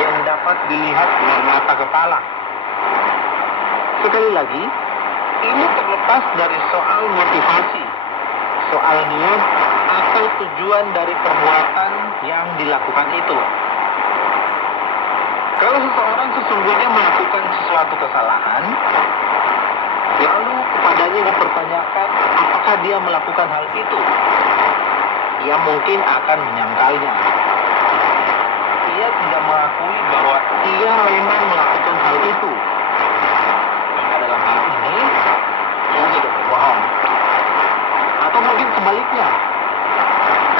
yang dapat dilihat dengan mata kepala. Sekali lagi, ini terlepas dari soal motivasi, soal niat atau tujuan dari perbuatan yang dilakukan itu. Kalau seseorang sesungguhnya melakukan sesuatu kesalahan, lalu kepadanya dipertanyakan apakah dia melakukan hal itu, ia mungkin akan menyangkalnya. Ia tidak mengakui bahwa ia memang melakukan hal itu. Maka dalam hal ini, ia sudah berbohong. Atau mungkin sebaliknya,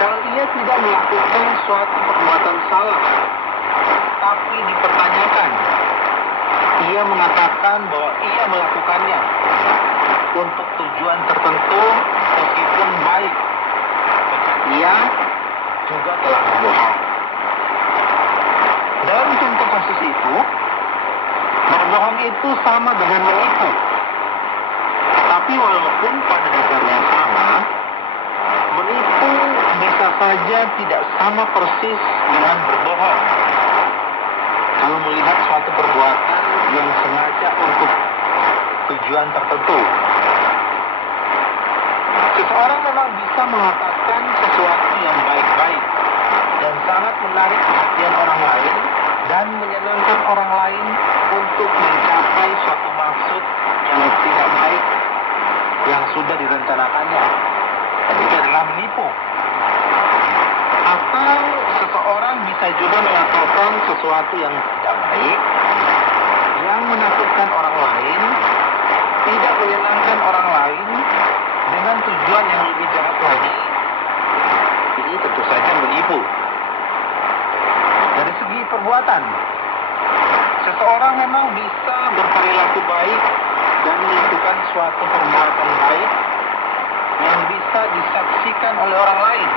kalau ia tidak melakukan suatu perbuatan salah, tapi dipertanyakan, ia mengatakan bahwa ia melakukannya untuk tujuan tertentu meskipun baik, maka ia juga telah berbohong. Dalam contoh kasus itu, berbohong itu sama dengan menipu. Tapi walaupun pada dasarnya sama, menipu bisa saja tidak sama persis dengan berbohong. Kalau melihat suatu perbuatan yang sengaja untuk tujuan tertentu, seseorang memang bisa mengatakan sesuatu yang baik-baik dan sangat menarik perhatian orang lain dan menyenangkan orang lain untuk mencapai suatu maksud yang tidak baik yang sudah direncanakannya. Dan itu adalah menipu. Atau seseorang bisa juga melakukan sesuatu yang tidak baik, yang menakutkan orang lain, tidak menyenangkan orang lain, dengan tujuan yang lebih jahat lagi. Ini tentu saja menipu. Dari segi perbuatan, seseorang memang bisa berperilaku baik dan melakukan suatu perbuatan baik yang bisa disaksikan oleh orang lain,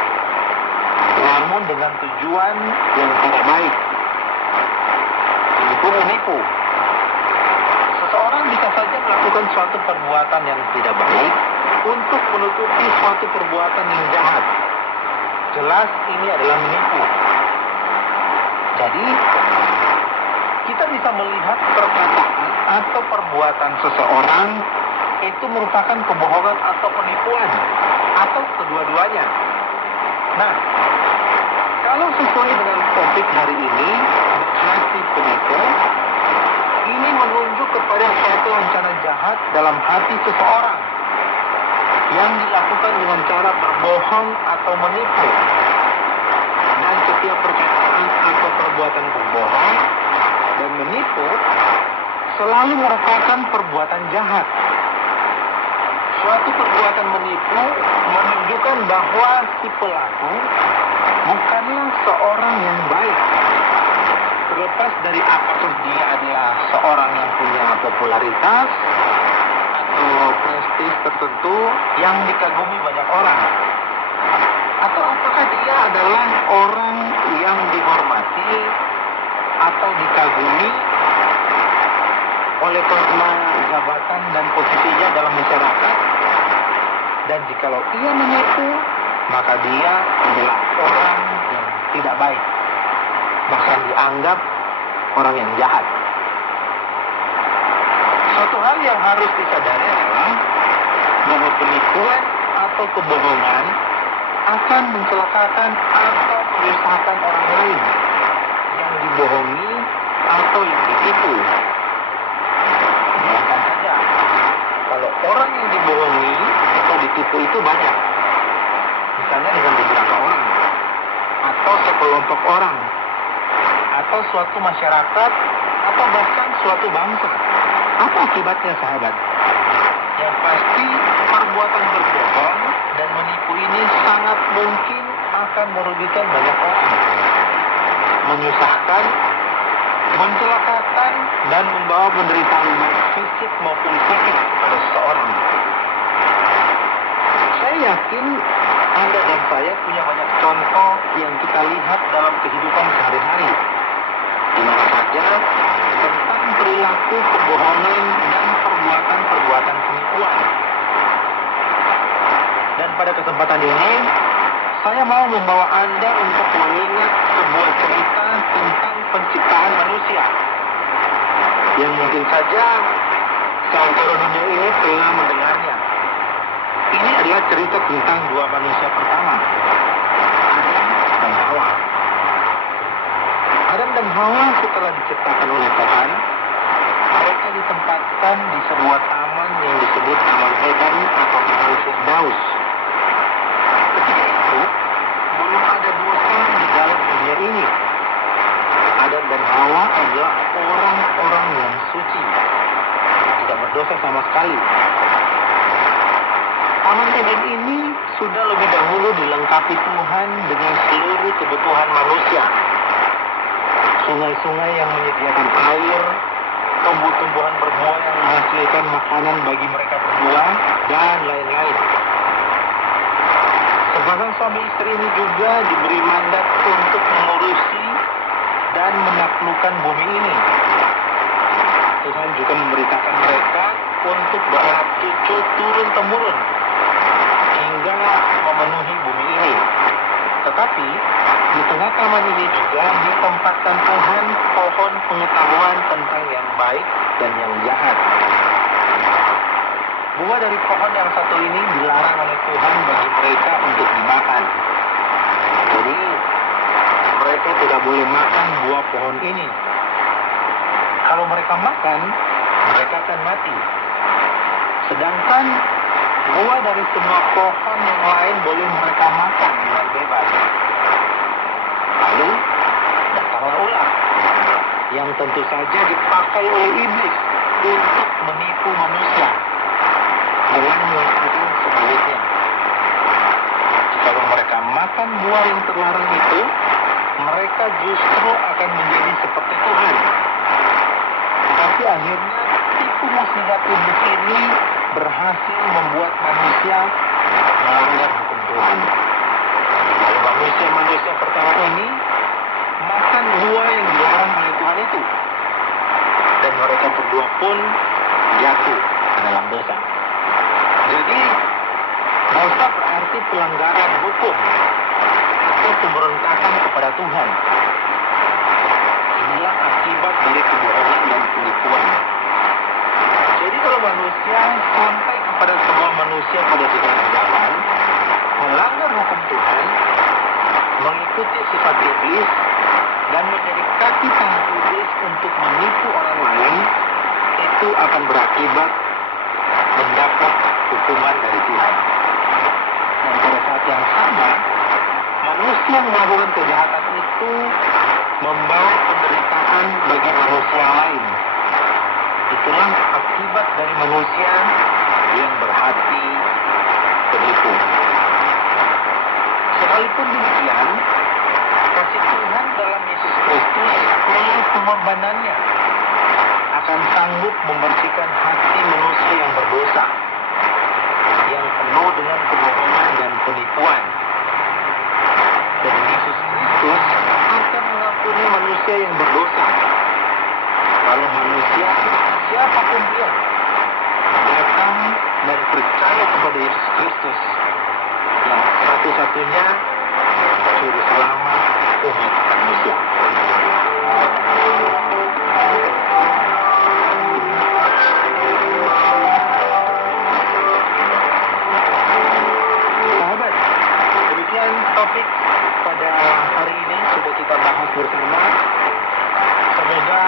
namun dengan tujuan yang tidak baik. Itu menipu. Seseorang bisa saja melakukan suatu perbuatan yang tidak baik untuk menutupi suatu perbuatan yang jahat. Jelas ini adalah menipu. Jadi, kita bisa melihat perkataan atau perbuatan seseorang itu merupakan kebohongan atau penipuan, atau kedua-duanya. Nah, kalau sesuai dengan topik hari ini, hati penipu, ini menunjuk kepada suatu rencana jahat dalam hati seseorang yang dilakukan dengan cara berbohong atau menipu. Dan setiap perkataan atau perbuatan berbohong dan menipu selalu merupakan perbuatan jahat. Suatu perbuatan menipu menunjukkan bahwa si pelaku bukanlah seorang yang baik. Terlepas dari apakah dia adalah seorang yang punya popularitas atau prestis tertentu yang dikagumi banyak orang, atau apakah dia adalah orang yang dihormati atau dikagumi oleh karena jabatan dan posisinya dalam masyarakat. Dan jikalau ia menipu, maka dia adalah orang yang tidak baik, bahkan dianggap orang yang jahat. Suatu hal yang harus disadari adalah bahwa penipuan atau kebohongan akan mencelakakan atau menyusahkan orang lain yang dibohongi atau yang ditipu. Bayangkan saja, kalau orang yang dibohongi atau ditipu itu banyak, misalnya dengan beberapa orang, atau sekelompok orang, atau suatu masyarakat, atau bahkan suatu bangsa. Apa akibatnya, sahabat? Yang pasti, perbuatan berbohong dan menipu ini sangat mungkin akan merugikan banyak orang, menyusahkan, mencelakakan, dan membawa penderitaan fisik maupun psikis pada seseorang. Saya yakin Anda dan saya punya banyak contoh yang kita lihat dalam kehidupan sehari-hari, di mana saja tentang perilaku kebohongan dan perbuatan-perbuatan penipuan. Dan pada kesempatan ini, saya mau membawa Anda untuk mengingat sebuah cerita tentang penciptaan manusia yang mungkin saja seantero dunia ini telah mendengarnya. Ini adalah cerita tentang dua manusia pertama, Adam dan Hawa. Adam dan Hawa setelah diciptakan oleh Tuhan, mereka ditempatkan di sebuah taman yang disebut Taman Eden atau Taman Firdaus. Ketika itu, belum ada dosa di dalam dunia ini. Adam dan Hawa adalah orang-orang yang suci, tidak berdosa sama sekali. Taman Eden ini sudah lebih dahulu dilengkapi Tuhan dengan seluruh kebutuhan manusia. Sungai-sungai yang menyediakan air, tumbuh-tumbuhan berbuah yang menghasilkan makanan bagi mereka berdua, dan lain-lain. Sepasang suami istri ini juga diberi mandat untuk mengurusi dan menaklukkan bumi ini. Tuhan juga memberitakan mereka untuk beranak cucu turun-temurun hingga memenuhi bumi ini. Tetapi di tengah taman ini juga ditempatkan Tuhan pohon pengetahuan tentang yang baik dan yang jahat. Buah dari pohon yang satu ini dilarang oleh Tuhan bagi mereka untuk dimakan. Jadi mereka tidak boleh makan buah pohon ini. Kalau mereka makan, mereka akan mati. Sedangkan buah dari semua pohon yang lain boleh mereka makan dengan bebas. Lalu datanglah ular yang tentu saja dipakai oleh iblis untuk menipu manusia dengan mengatakan sebaliknya. Kalau mereka makan buah yang terlarang itu, mereka justru akan menjadi seperti Tuhan. Tapi akhirnya tipu muslihat iblis ini berhasil membuat manusia melanggar hukum Tuhan. Lalu manusia pertama ini makan buah yang dilarang oleh Tuhan itu, dan mereka berdua pun jatuh ke dalam dosa. Jadi dosa berarti pelanggaran hukum atau pemberontakan kepada Tuhan. Inilah akibat dari kebohongan dan penipuan. Jadi kalau manusia sampai kepada semua manusia pada segala zaman melanggar hukum Tuhan, mengikuti sifat iblis, dan menjadi kaki tangan iblis untuk menipu orang lain, itu akan berakibat mendapat hukuman dari Tuhan. Dan pada saat yang sama, manusia yang melakukan kejahatan itu membawa penderitaan bagi manusia lain. Itulah akibat dari manusia yang berhati penipu. Sekalipun demikian, kasih Tuhan dalam Yesus Kristus melalui pengorbanannya akan sanggup membersihkan hati manusia yang berdosa, yang penuh dengan kebohongan dan penipuan. Dan Yesus Kristus akan mengampuni manusia yang berdosa. Kalau manusia, siapapun dia, datang dan percaya kepada Yesus Kristus, yang satu-satunya juru selamat umat manusia. Sahabat, demikian topik pada hari ini sudah kita bahas bersama. Semoga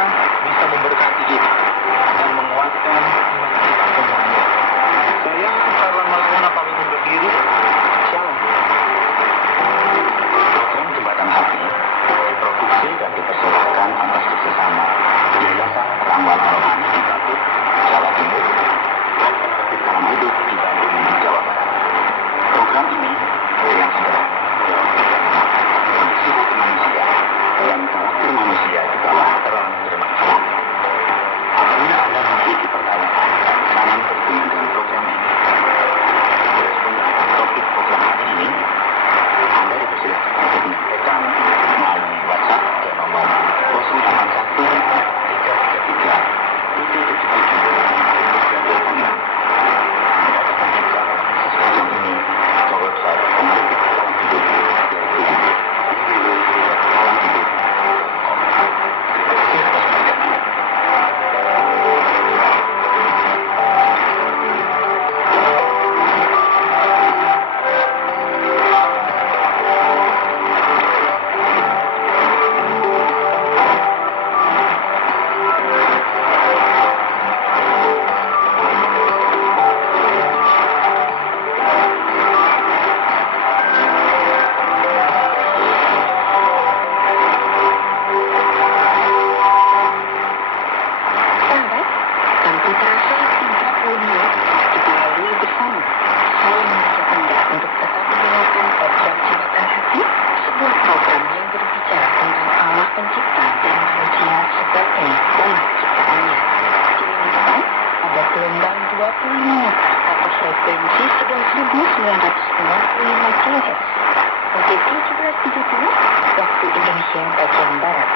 bisa memberkati kita dan menguatkan iman kita semuanya. Saya Karla Malanguna pamit undur diri. Shalom. Program Jembatan Hati diproduksi dan dipersembahkan atas kerjasama Yayasan Ramal Rohani di Batu, Jawa Timur, dan Penerbit Kalam Hidup di Bandung, Jawa Barat. Program ini yang sederhana dalam bidang kondisi hati manusia dan karakter manusia di bawah terang bermanfaat. Apabila Anda memiliki pertanyaan dan saran berhubungan dengan program ini, merespon atas topik program hari ini, Anda dipersilakan untuk menyampaikan melalui WhatsApp ke nomor telepon ciptaannya. Dimintakan ada gelombang 20 menit atau frekuensi 11.965 kHz. Pukul 17.30 waktu Indonesia bagian Barat.